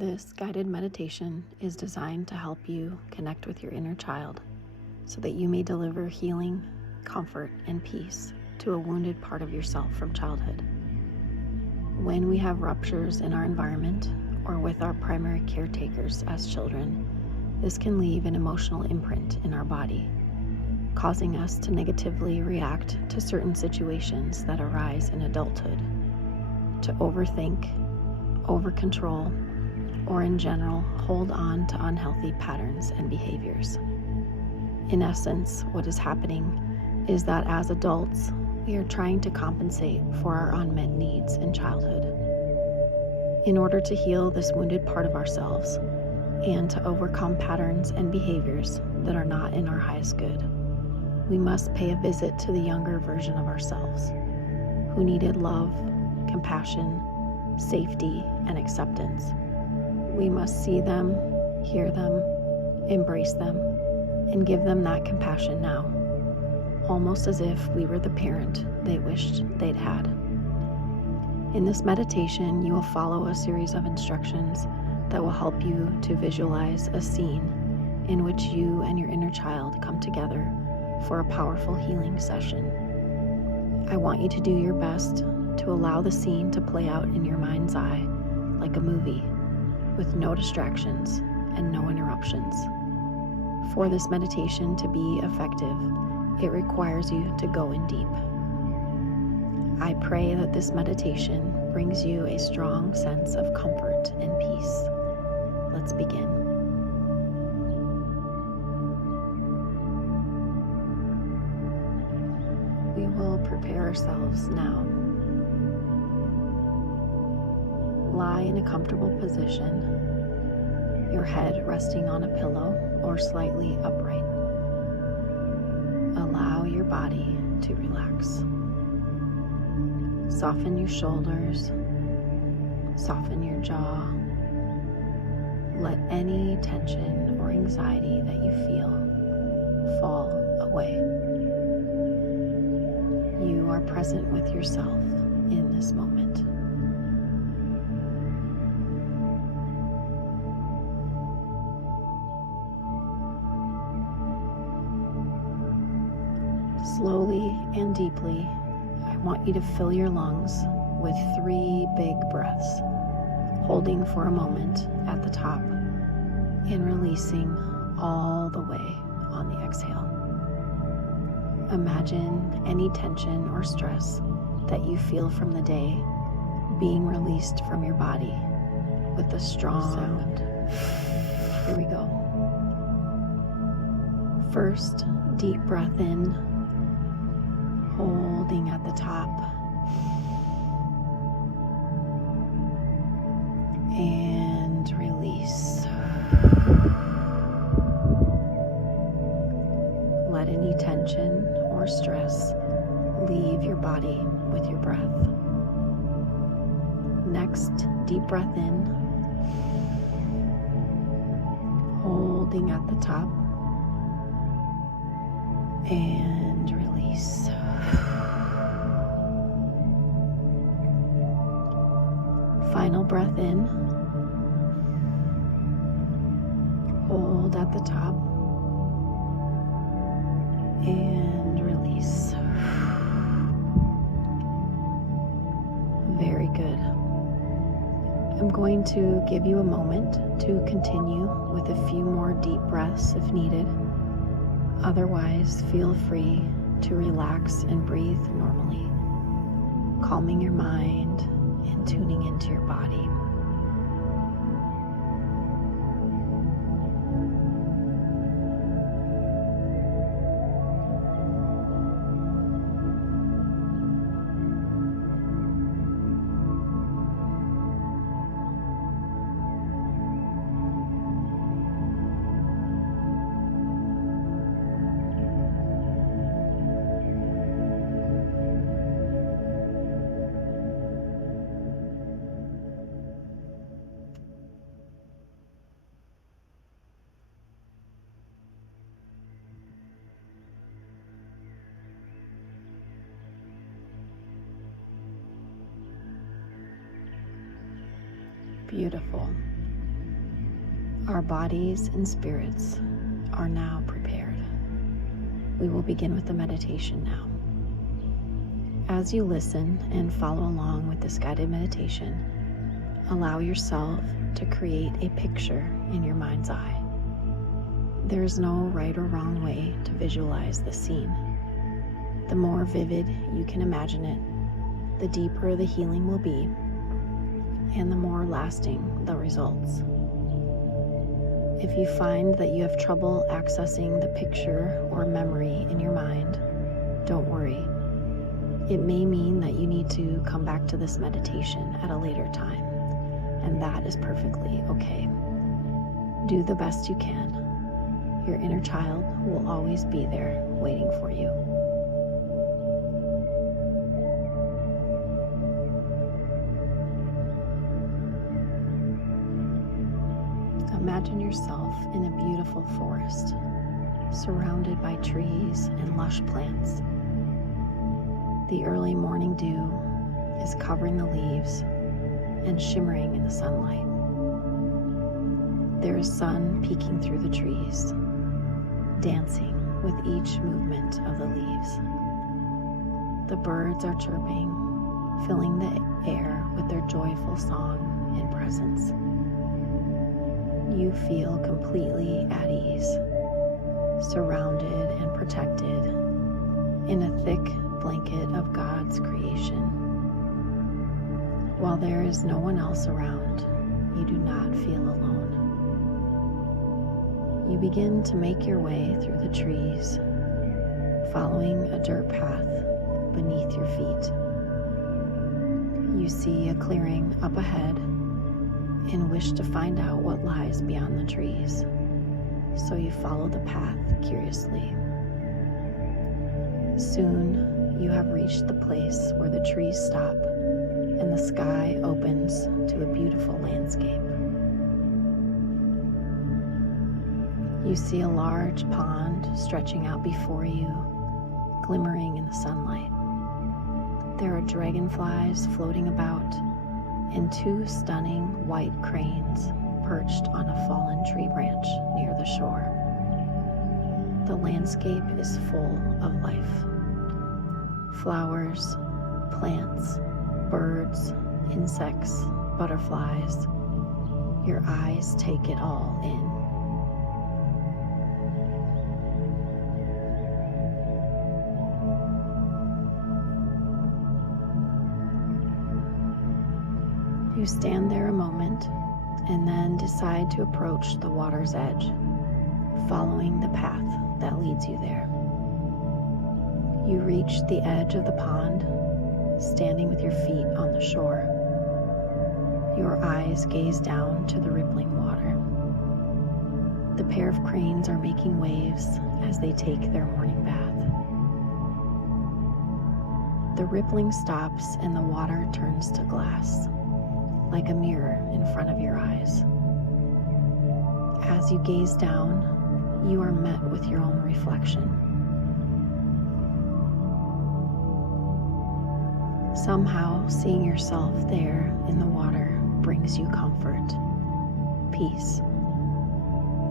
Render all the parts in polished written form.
This guided meditation is designed to help you connect with your inner child so that you may deliver healing, comfort, and peace to a wounded part of yourself from childhood. When we have ruptures in our environment or with our primary caretakers as children, this can leave an emotional imprint in our body, causing us to negatively react to certain situations that arise in adulthood, to overthink, over-control, or in general, hold on to unhealthy patterns and behaviors. In essence, what is happening is that as adults, we are trying to compensate for our unmet needs in childhood. In order to heal this wounded part of ourselves and to overcome patterns and behaviors that are not in our highest good, we must pay a visit to the younger version of ourselves who needed love, compassion, safety, and acceptance. We must see them, hear them, embrace them, and give them that compassion now, almost as if we were the parent they wished they'd had. In this meditation, you will follow a series of instructions that will help you to visualize a scene in which you and your inner child come together for a powerful healing session. I want you to do your best to allow the scene to play out in your mind's eye like a movie, with no distractions and no interruptions. For this meditation to be effective, it requires you to go in deep. I pray that this meditation brings you a strong sense of comfort and peace. Let's begin. We will prepare ourselves now. Lie in a comfortable position, your head resting on a pillow or slightly upright. Allow your body to relax. Soften your shoulders, soften your jaw. Let any tension or anxiety that you feel fall away. You are present with yourself in this moment. Slowly and deeply, I want you to fill your lungs with 3 big breaths, holding for a moment at the top and releasing all the way on the exhale. Imagine any tension or stress that you feel from the day being released from your body with a strong sound. Here we go. First, deep breath in, holding at the top, and release. Let any tension or stress leave your body with your breath. Next, deep breath in, holding at the top, and release. Final breath in, hold at the top, and release. Very good. I'm going to give you a moment to continue with a few more deep breaths if needed. Otherwise, feel free to relax and breathe normally, calming your mind and tuning into your body. Beautiful. Our bodies and spirits are now prepared. We will begin with the meditation now. As you listen and follow along with this guided meditation, allow yourself to create a picture in your mind's eye. There is no right or wrong way to visualize the scene. The more vivid you can imagine it, the deeper the healing will be, and the more lasting the results. If you find that you have trouble accessing the picture or memory in your mind, don't worry. It may mean that you need to come back to this meditation at a later time, and that is perfectly okay. Do the best you can. Your inner child will always be there waiting for you. Imagine yourself in a beautiful forest, surrounded by trees and lush plants. The early morning dew is covering the leaves and shimmering in the sunlight. There is sun peeking through the trees, dancing with each movement of the leaves. The birds are chirping, filling the air with their joyful song and presence. You feel completely at ease, surrounded and protected in a thick blanket of God's creation. While there is no one else around, you do not feel alone. You begin to make your way through the trees, following a dirt path beneath your feet. You see a clearing up ahead and wish to find out what lies beyond the trees, so you follow the path curiously. Soon, you have reached the place where the trees stop and the sky opens to a beautiful landscape. You see a large pond stretching out before you, glimmering in the sunlight. There are dragonflies floating about and two stunning white cranes perched on a fallen tree branch near the shore. The landscape is full of life. Flowers, plants, birds, insects, butterflies. Your eyes take it all in. You stand there a moment and then decide to approach the water's edge, following the path that leads you there. You reach the edge of the pond, standing with your feet on the shore. Your eyes gaze down to the rippling water. The pair of cranes are making waves as they take their morning bath. The rippling stops and the water turns to glass, like a mirror in front of your eyes. As you gaze down, you are met with your own reflection. Somehow, seeing yourself there in the water brings you comfort, peace.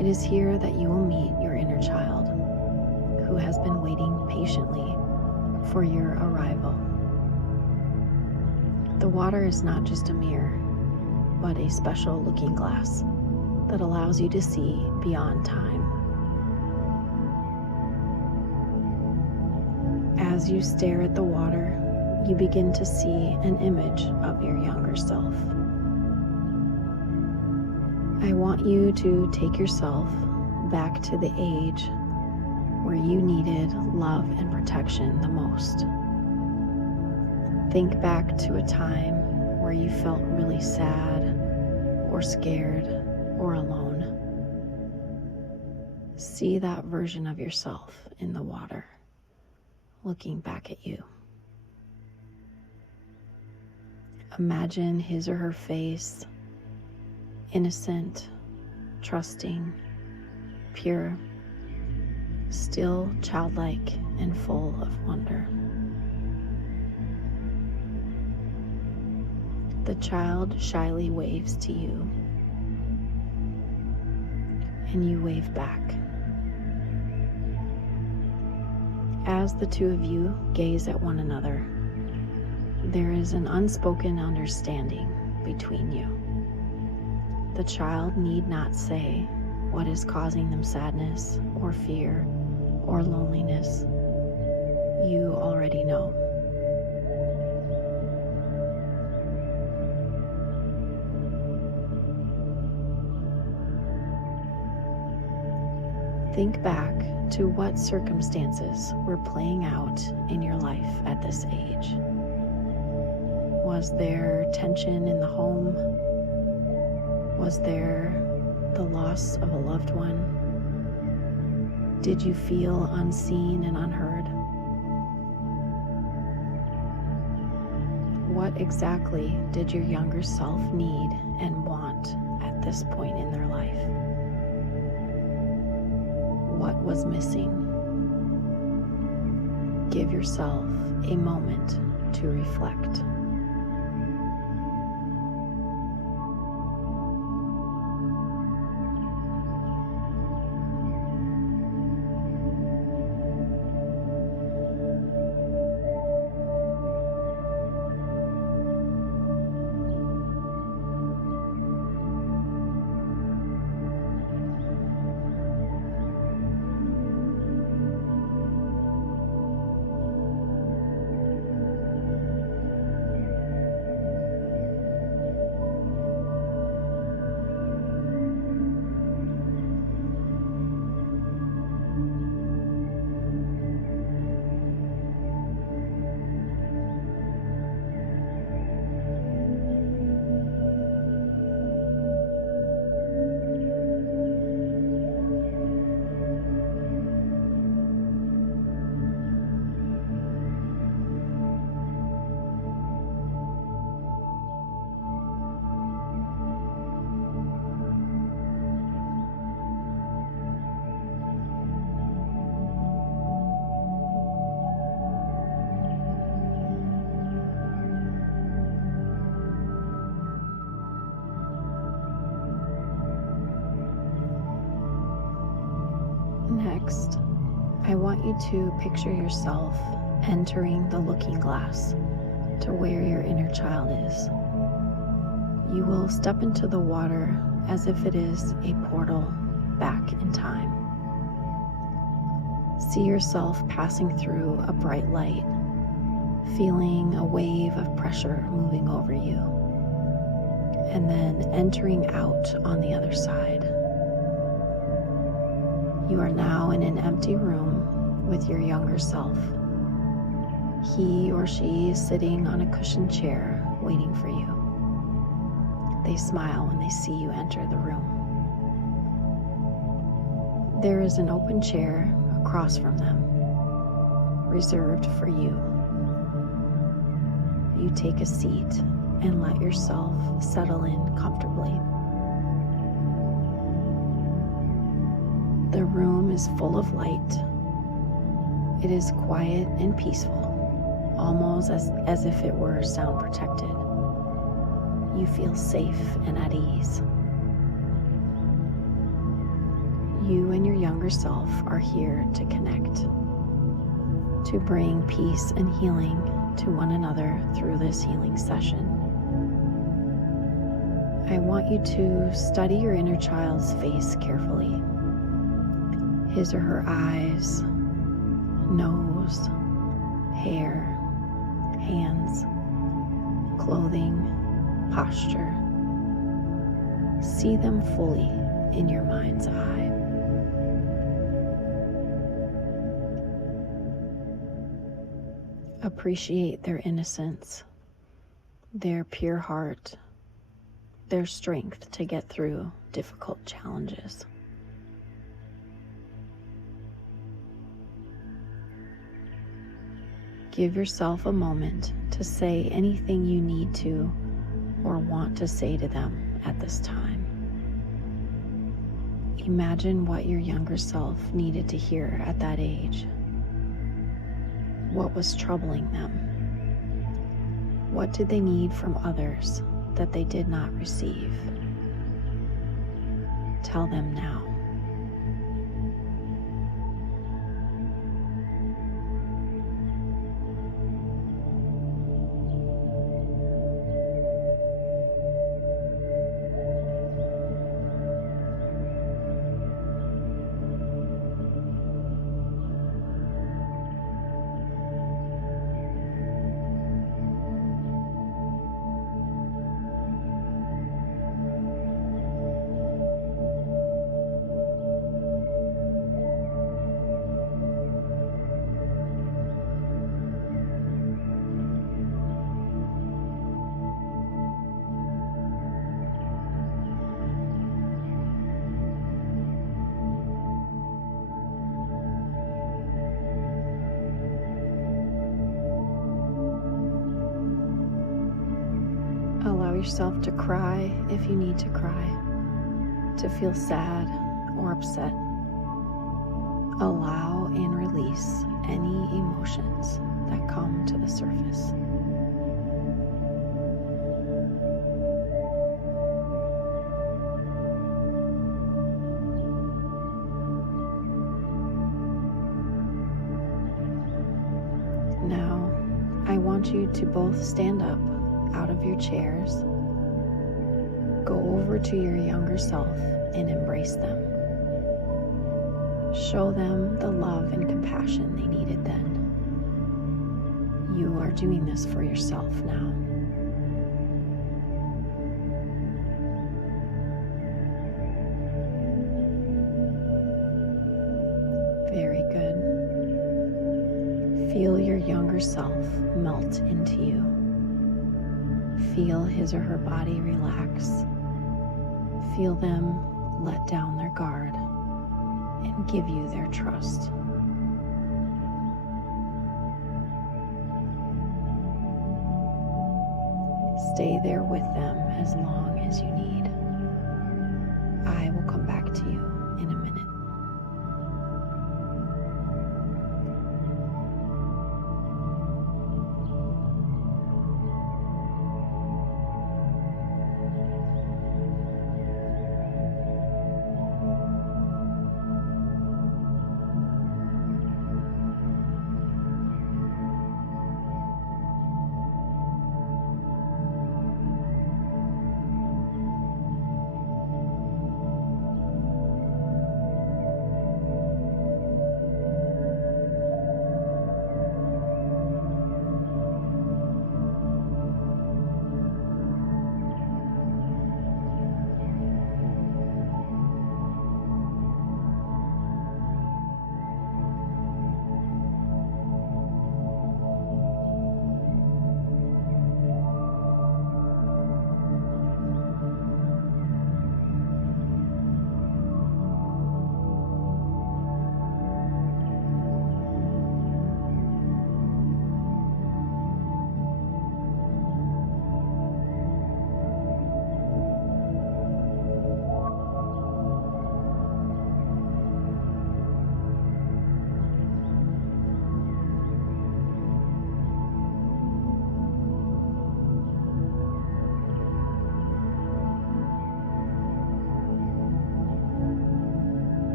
It is here that you will meet your inner child, who has been waiting patiently for your arrival. The water is not just a mirror, but a special looking glass that allows you to see beyond time. As you stare at the water, you begin to see an image of your younger self. I want you to take yourself back to the age where you needed love and protection the most. Think back to a time where you felt really sad or scared or alone. See that version of yourself in the water, looking back at you. Imagine his or her face, innocent, trusting, pure, still childlike and full of wonder. The child shyly waves to you. and you wave back. As the two of you gaze at one another, there is an unspoken understanding between you. The child need not say what is causing them sadness or fear or loneliness. You already know. Think back to what circumstances were playing out in your life at this age. Was there tension in the home? Was there the loss of a loved one? Did you feel unseen and unheard? What exactly did your younger self need and want at this point in their life? What was missing? Give yourself a moment to reflect. Next, I want you to picture yourself entering the looking glass to where your inner child is. You will step into the water as if it is a portal back in time. See yourself passing through a bright light, feeling a wave of pressure moving over you, and then entering out on the other side. You are now in an empty room with your younger self. He or she is sitting on a cushioned chair waiting for you. They smile when they see you enter the room. There is an open chair across from them, reserved for you. You take a seat and let yourself settle in comfortably. The room is full of light. It is quiet and peaceful, almost as if it were sound protected. You feel safe and at ease. You and your younger self are here to connect, to bring peace and healing to one another through this healing session. I want you to study your inner child's face carefully. His or her eyes, nose, hair, hands, clothing, posture. See them fully in your mind's eye. Appreciate their innocence, their pure heart, their strength to get through difficult challenges. Give yourself a moment to say anything you need to or want to say to them at this time. Imagine what your younger self needed to hear at that age. What was troubling them? What did they need from others that they did not receive? Tell them now. yourself to cry if you need to cry, to feel sad or upset. Allow and release any emotions that come to the surface. Now, I want you to both stand up out of your chairs, go over to your younger self and embrace them. Show them the love and compassion they needed then. You are doing this for yourself now. Very good. Feel your younger self melt into you. Feel his or her body relax. Feel them let down their guard and give you their trust. Stay there with them as long as you need. I will come back to you in a minute.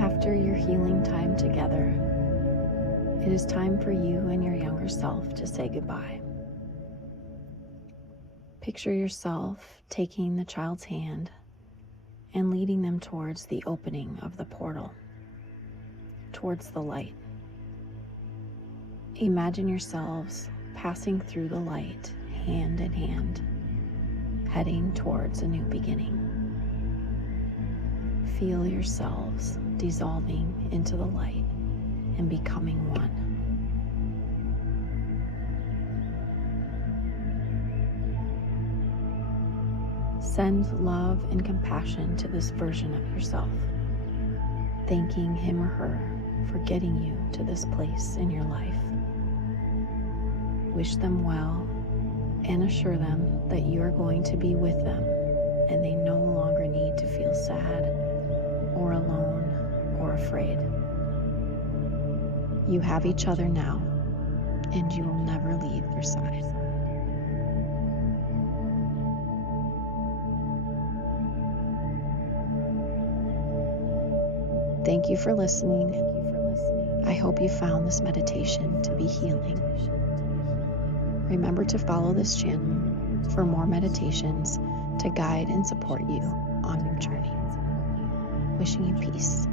After your healing time together, it is time for you and your younger self to say goodbye. Picture yourself taking the child's hand and leading them towards the opening of the portal, towards the light. Imagine yourselves passing through the light, hand in hand, heading towards a new beginning. Feel yourselves dissolving into the light and becoming one. Send love and compassion to this version of yourself, thanking him or her for getting you to this place in your life. Wish them well and assure them that you are going to be with them and they no longer need to feel sad or alone or afraid. You have each other now, and you will never leave their side. Thank you for listening. I hope you found this meditation to be healing. Remember to follow this channel for more meditations to guide and support you on your journey. Wishing you peace.